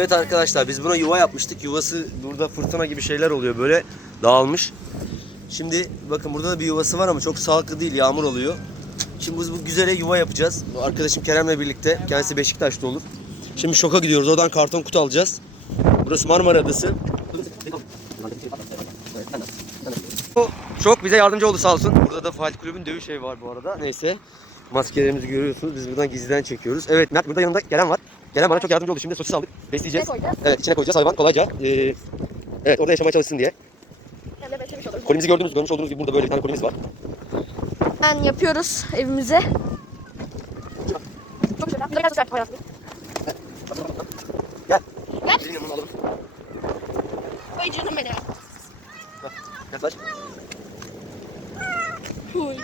Evet arkadaşlar biz buna yuva yapmıştık. Yuvası burada fırtına gibi şeyler oluyor böyle dağılmış. Şimdi bakın burada da bir yuvası var ama çok sağlıklı değil yağmur oluyor. Şimdi biz bu güzele yuva yapacağız. Bu Arkadaşım Kerem'le birlikte. Kendisi Beşiktaş'ta olur. Şimdi şoka gidiyoruz. Oradan karton kutu alacağız. Burası Marmara Adası. Çok bize yardımcı oldu sağ olsun. Burada da Fight Kulübün dövüş evi var bu arada. Neyse. Maskelerimizi görüyorsunuz. Biz buradan gizliden çekiyoruz. Evet Mert burada yanında gelen var. Gelen bana çok yardımcı oldu. Şimdi sosis aldık. Besleyeceğiz. Koyacağız? Evet içine koyacağız hayvan kolayca. Ee, evet orada yaşamaya çalışsın diye. Hem de beslemiş oluruz. Kolimizi gördünüz, görmüş olduğunuz gibi burada böyle bir tane kolimiz var. Ben yapıyoruz evimize. Çok güzel. Güzel çıkarttık hayatım. Gel. Gel. Elini bunu alalım. Ay canım benim. Yaklaş. Huy.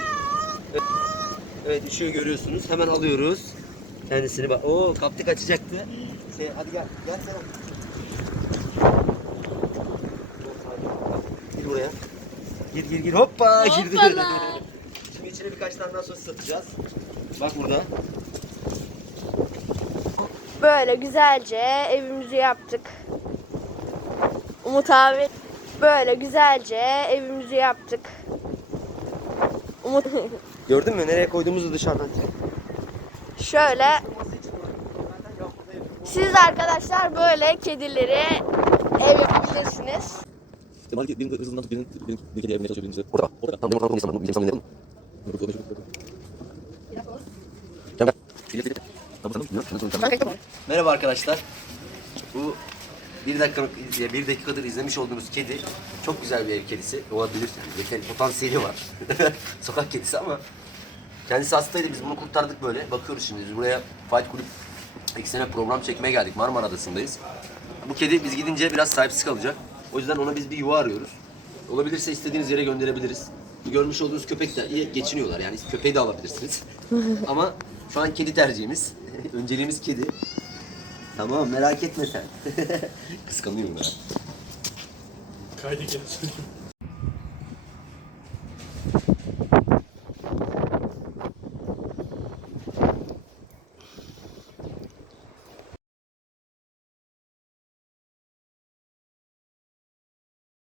Evet ışığı görüyorsunuz. Hemen alıyoruz. Kendisini bak. Oo kaptı kaçacaktı. Şey, hadi gel. Gel Serap. Gir buraya. Gir gir gir. Hoppa. Girdi. Şimdi içine birkaç tane daha sos satacağız. Bak burada. Böyle güzelce evimizi yaptık. Umut abi böyle güzelce evimizi yaptık. Umut Gördün mü? Nereye koyduğumuzu dışarıdan çek. Şöyle siz arkadaşlar böyle kedileri ev yapabilirsiniz. Kemal benim hızından tut, benim, benim, benim kedi evine çalışıyor, benim. Orada. Orada. Tamam benim Dur, dur, dur, dur, dur. Gel, gel. Tamam, Merhaba arkadaşlar. Bu bir dakika bir dakikadır izlemiş olduğunuz kedi çok güzel bir ev kedisi olabilir. Yani potansiyeli var. Sokak kedisi ama kendisi hastaydı. Biz bunu kurtardık böyle. Bakıyoruz şimdi. Biz buraya Fight Kulüp iki sene program çekmeye geldik. Marmara Adası'ndayız. Bu kedi biz gidince biraz sahipsiz kalacak. O yüzden ona biz bir yuva arıyoruz. Olabilirse istediğiniz yere gönderebiliriz. Görmüş olduğunuz köpek de iyi geçiniyorlar. Yani köpeği de alabilirsiniz. Ama şu an kedi tercihimiz. Önceliğimiz kedi. Tamam merak etme sen. Kıskanıyorum ben. Kaydı gelsin.